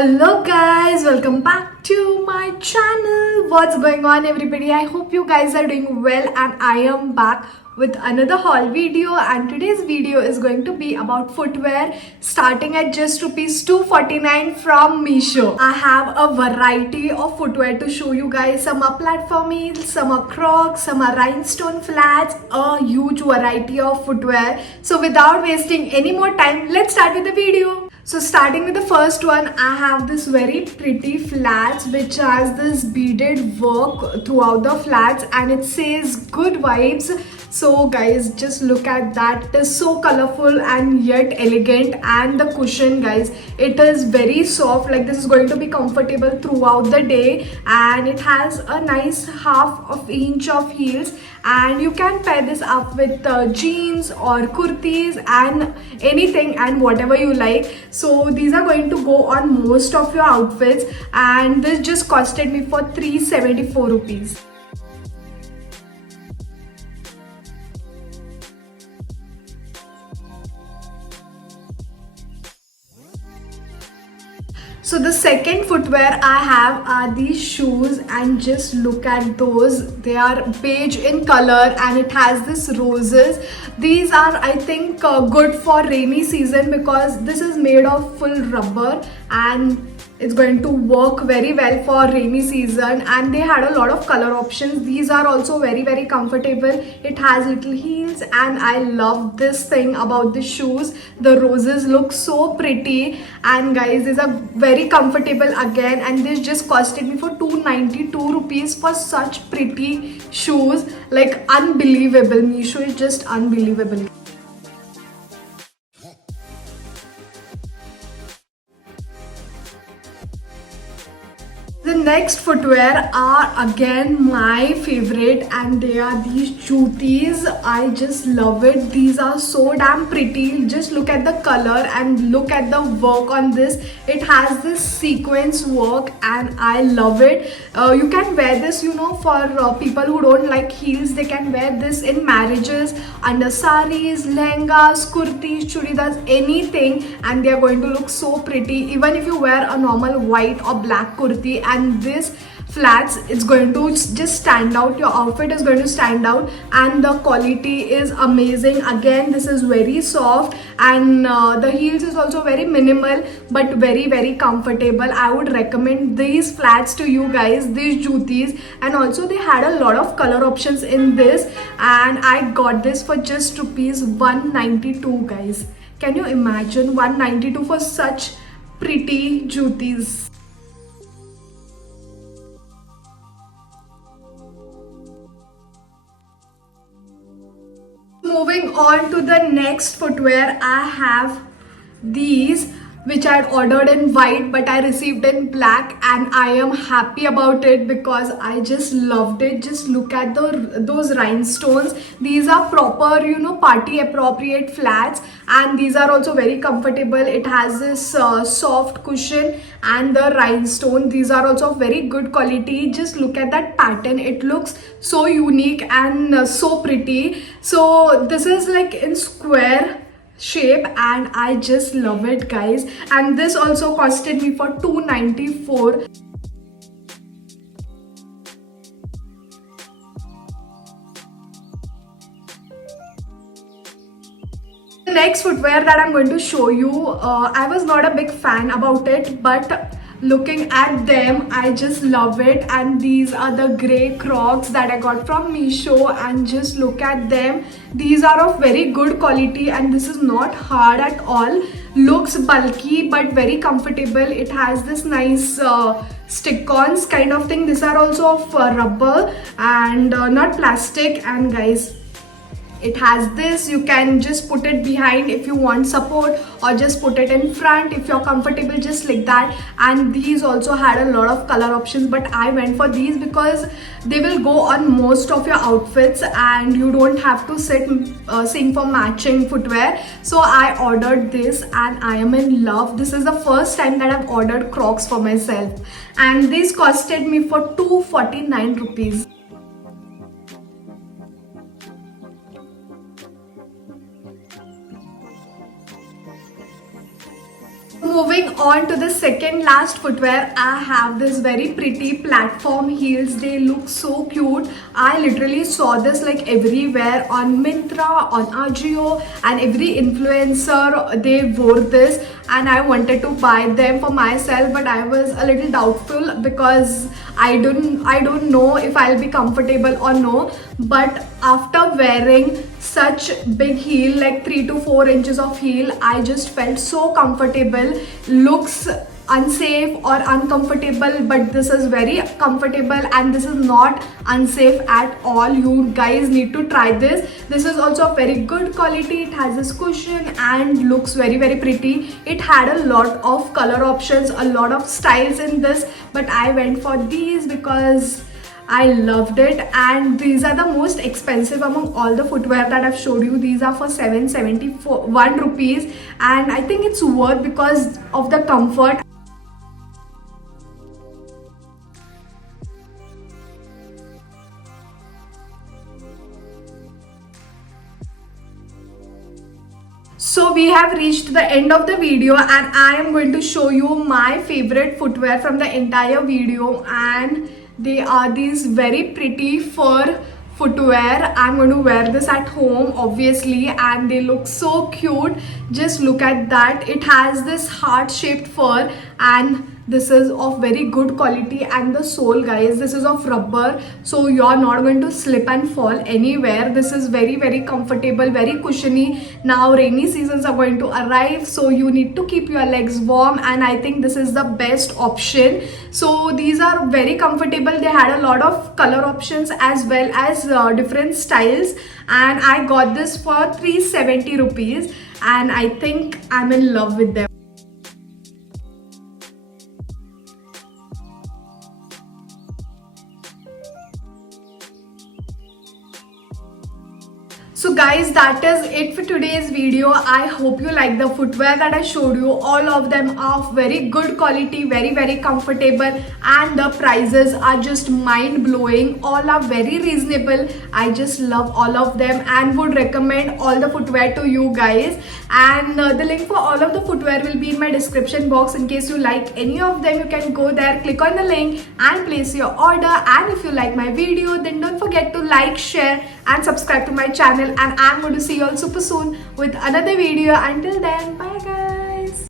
Hello guys, welcome back to my channel. What's going on everybody? I hope you guys are doing well and I am back with another haul video, and today's video is going to be about footwear starting at just rupees 249 from Meesho. I have a variety of footwear to show you guys. Some are platform heels, some are Crocs, some are rhinestone flats, a huge variety of footwear. So without wasting any more time, let's start with the video. So starting with the first one, I have this very pretty flats which has this beaded work throughout the flats and it says good vibes. So guys, just look at that. It is so colorful and yet elegant, and the cushion guys, it is very soft. Like this is going to be comfortable throughout the day, and it has a nice half of inch of heels, and you can pair this up with jeans or kurtis and anything and whatever you like. So these are going to go on most of your outfits, and this just costed me for 374 rupees. So the second footwear I have are these shoes, and just look at those. They are beige in color and it has this roses. These are, I think, good for rainy season because this is made of full rubber and it's going to work very well for rainy season. And they had a lot of color options. These are also very comfortable. It has little heels, and I love this thing about the shoes. The roses look so pretty, and guys, these are very comfortable again, and this just costed me for 292 rupees for such pretty shoes. Like unbelievable. Meesho is just unbelievable. The next footwear are again my favorite, and they are these jutis. I just love it. These are so damn pretty. Just look at the color and look at the work on this. It has this sequence work and I love it. You can wear this, for people who don't like heels. They can wear this in marriages, under saris, lehengas, kurtis, churidars, anything, and they are going to look so pretty. Even if you wear a normal white or black kurti and this flats, it's going to just stand out. Your outfit is going to stand out, and the quality is amazing. Again, this is very soft, and the heels is also very minimal but very comfortable. I would recommend these flats to you guys, these jutis. And also they had a lot of color options in this, and I got this for just rupees 192 guys. Can you imagine 192 for such pretty jutis? Moving on to the next footwear, I have these which I had ordered in white but I received in black, and I am happy about it because I just loved it. Just look at those rhinestones. These are proper, party appropriate flats, and these are also very comfortable. It has this soft cushion and the rhinestone. These are also very good quality. Just look at that pattern. It looks so unique and so pretty. So this is like in square shape and I just love it guys, and this also costed me for 294. The next footwear that I'm going to show you, I was not a big fan about it, but looking at them, I just love it. And these are the grey Crocs that I got from Meesho, and just look at them. These are of very good quality and this is not hard at all. Looks bulky but very comfortable. It has this nice stick-ons kind of thing. These are also of rubber and not plastic. And guys, it has this, you can just put it behind if you want support, or just put it in front if you're comfortable, just like that. And these also had a lot of color options, but I went for these because they will go on most of your outfits and you don't have to sing for matching footwear. So I ordered this and I am in love. This is the first time that I've ordered Crocs for myself, and this costed me for 249 rupees. Moving on to the second last footwear, I have this very pretty platform heels. They look so cute. I literally saw this like everywhere on Myntra, on Ajio, and every influencer they wore this, and I wanted to buy them for myself, but I was a little doubtful because I don't know if I'll be comfortable or no. But after wearing such big heel, like 3 to 4 inches of heel, I just felt so comfortable. Looks unsafe or uncomfortable, but this is very comfortable and this is not unsafe at all. You guys need to try this. This is also very good quality. It has this cushion and looks very pretty. It had a lot of color options, a lot of styles in this, but I went for these because I loved it, and these are the most expensive among all the footwear that I've showed you. These are for 771 rupees, and I think it's worth because of the comfort. So we have reached the end of the video, and I am going to show you my favorite footwear from the entire video, and they are these very pretty fur footwear. I'm going to wear this at home obviously, and they look so cute. Just look at that. It has this heart shaped fur, and this is of very good quality, and the sole, guys, this is of rubber, so you're not going to slip and fall anywhere. This is very comfortable, very cushiony. Now rainy seasons are going to arrive, so you need to keep your legs warm, and I think this is the best option. So these are very comfortable. They had a lot of color options as well as different styles, and I got this for 370 rupees, and I think I'm in love with them. So guys, that is it for today's video. I hope you like the footwear that I showed you. All of them are of very good quality, very comfortable, and the prices are just mind-blowing. All are very reasonable. I just love all of them and would recommend all the footwear to you guys. And the link for all of the footwear will be in my description box. In case you like any of them, you can go there, click on the link and place your order. And if you like my video, then don't forget to like, share and subscribe to my channel, and I'm going to see you all super soon with another video. Until then, bye.